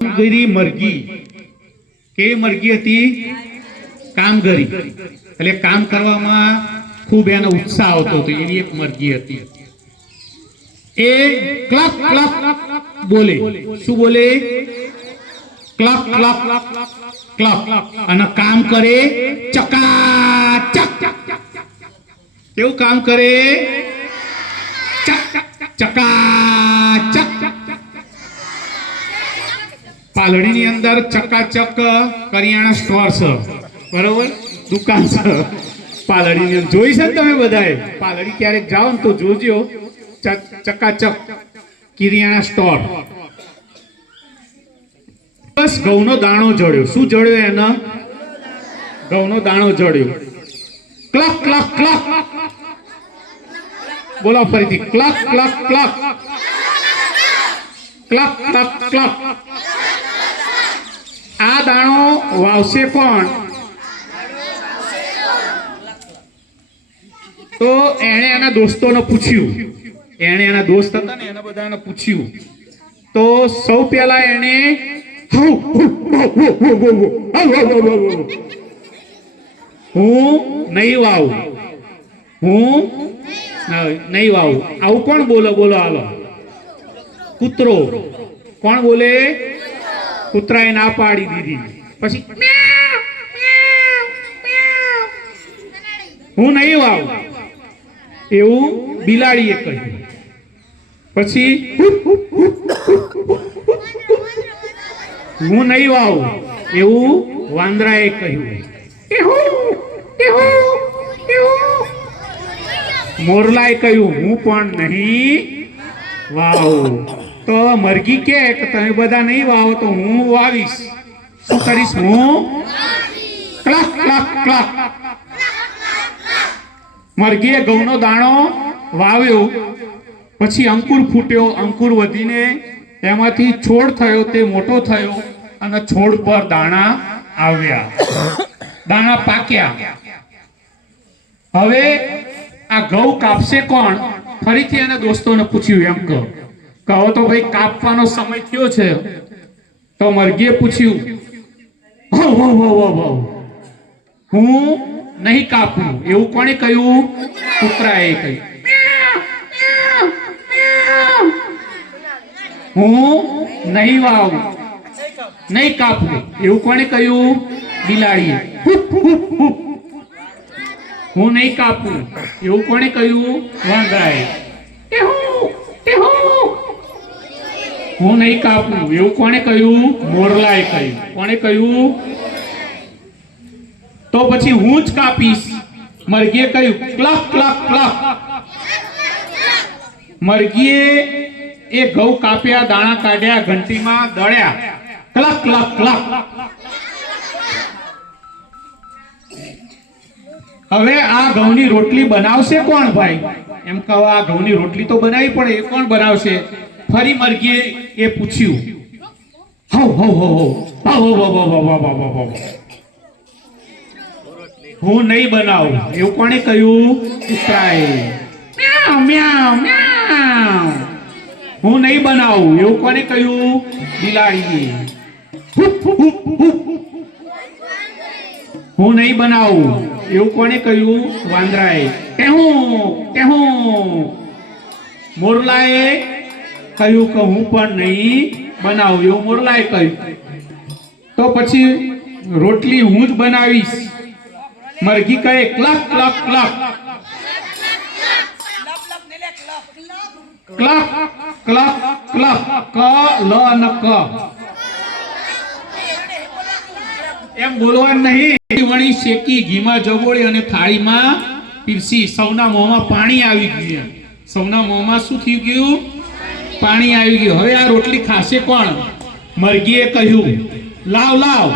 કામગીરી મરઘી કેવી મરઘી હતી? કામગીરી એટલે કામ કરવામાં ખૂબ એનો ઉત્સાહ આવતો હતો, એવી એક મરઘી હતી. એ ક્લક ક્લક બોલે. શું બોલે? ક્લક ક્લક ક્લક. અને કામ કરે ચકાચક. કેવું કામ કરે? ચકાચક. પાલડીની અંદર ચકાચક કરિયાણા સ્ટોર છે, બરોબર, દુકાન છે પાલડીની. જોઈ છે તમે બધાએ? પાલડી ક્યારેક જાઓ ને તો જોજો, ચકાચક કરિયાણા સ્ટોર. બસ ઘઉંનો દાણો જડ્યો. શું જડ્યો? એનો ઘઉંનો દાણો જડ્યો. ક્લક ક્લક ક્લક. બોલો ફરીથી. ક્લક ક્લક ક્લક. ક્લક ક્લક ક્લક. આ દાણો વાવશે કોણ? તો એણે એના દોસ્તોને પૂછ્યું. એણે એના દોસ્ત હતા ને એના બધાને પૂછ્યું. તો સૌ પહેલા એણે હું નહીં વાવું, હું નહીં વાવું. આવું કોણ બોલો? બોલો હાલો. કૂતરો. કોણ બોલે? કૂતરાએ ના પાડી દીધી. પછી હું નહીં વાવું એવું બિલાડીએ કહ્યું. પછી હું નહીં વાવું એવું વાંદરાએ કહ્યું. મોરલાએ કહ્યું હું પણ નહીં વાવું. તો મરઘી કે તમે બધા નહીં વાવો તો હું વાવીશ. શું કરીશ? હું ક્લક ક્લક ક્લક. મરઘીએ ઘઉંનો દાણો વાવ્યો. પછી અંકુર ફૂટ્યો. અંકુર વધીને એમાંથી છોડ થયો. તે મોટો થયો અને છોડ પર દાણા આવ્યા. દાણા પાક્યા. હવે આ ઘઉં કાપશે કોણ? ફરીથી એના દોસ્તોને પૂછ્યું. એમ કહો તો ભાઈ કાપવાનો સમય થયો છે. તો મરઘીએ પૂછ્યું હું નહીં કાપું એવું કોણે કહ્યું? કૂતરાએ કહ્યું. હું નહીં વાવું, નહીં કાપું એવું કોણે કહ્યું? બિલાડીએ. હું નહીં કાપું એવું કોણે કહ્યું? વાંદરાએ. હું નહીં કાપું એવું કોણે કહ્યું? મોરલાએ કહ્યું. કોણે કહ્યું? તો પછી હું જ કાપીશ. મરઘીએ કહ્યું ક્લક ક્લક ક્લક. મરઘીએ એ ઘઉં કાપ્યા, દાણા કાઢ્યા, ઘંટીમાં દળ્યા. ક્લક ક્લક ક્લક. હવે આ ઘઉંની રોટલી બનાવશે કોણ ભાઈ? એમ કહો આ ઘઉંની રોટલી તો બનાવી પડે, એ કોણ બનાવશે? ફરી મરઘીએ એ પૂછ્યું. હું નહીં બનાવું એવું કોણે કહ્યું? કૂતરાએ. હું નહીં બનાવું એવું કોણે કહ્યું? બિલાડીએ. હું નહીં બનાવું એવું કોણે કહ્યું? વાંદરાએ. મોરલાએ કહ્યું કે હું પણ નહીં બનાવું એવું મોરલાએ કહ્યું. તો પછી રોટલી હું જ બનાવીશ. મરઘી કહે ક્લક ક્લક ક્લક. ક્લક ક્લક ક્લક. ક લ ન ક એમ બોલવાનું નહીં. વણી શેકી ઘીમાં જબોળી અને થાળીમાં પીરસી. સૌના મોંમાં પાણી આવી ગયું. સૌના મોંમાં શું થઈ ગયું? પાણી આવી ગયું. હવે આ રોટલી ખાશે કોણ? મરઘીએ કહ્યું લાવ લાવ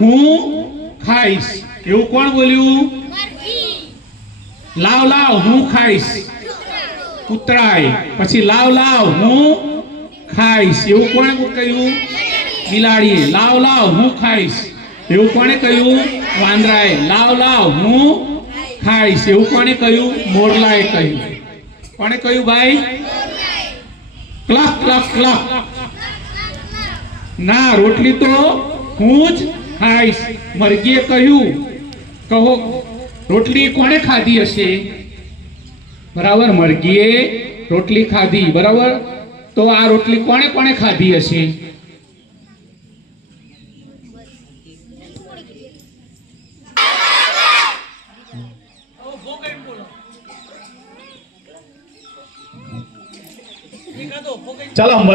હું ખાઈશ એવું કોણ બોલ્યું? લાવ લાવ હું ખાઈશ. કૂતરાએ. પછી લાવ લાવ હું ખાઈશ એવું કોણે કહ્યું? બિલાડીએ. લાવ લાવ હું ખાઈશ એવું કોણે કહ્યું? વાંદરાએ. લાવ લાવ હું ખાઈશ એવું કોણે કહ્યું? મોરલાએ કહ્યું. કોણે કહ્યું ભાઈ? ક્લક ક્લક ક્લક. ના, રોટલી તો હું જ ખાઈશ. મરઘીએ કહ્યું. કહો, રોટલી કોણે ખાધી હશે? બરાબર, મરઘીએ રોટલી ખાધી. બરાબર, તો આ રોટલી કોણે કોણે ખાધી હશે? ચાલો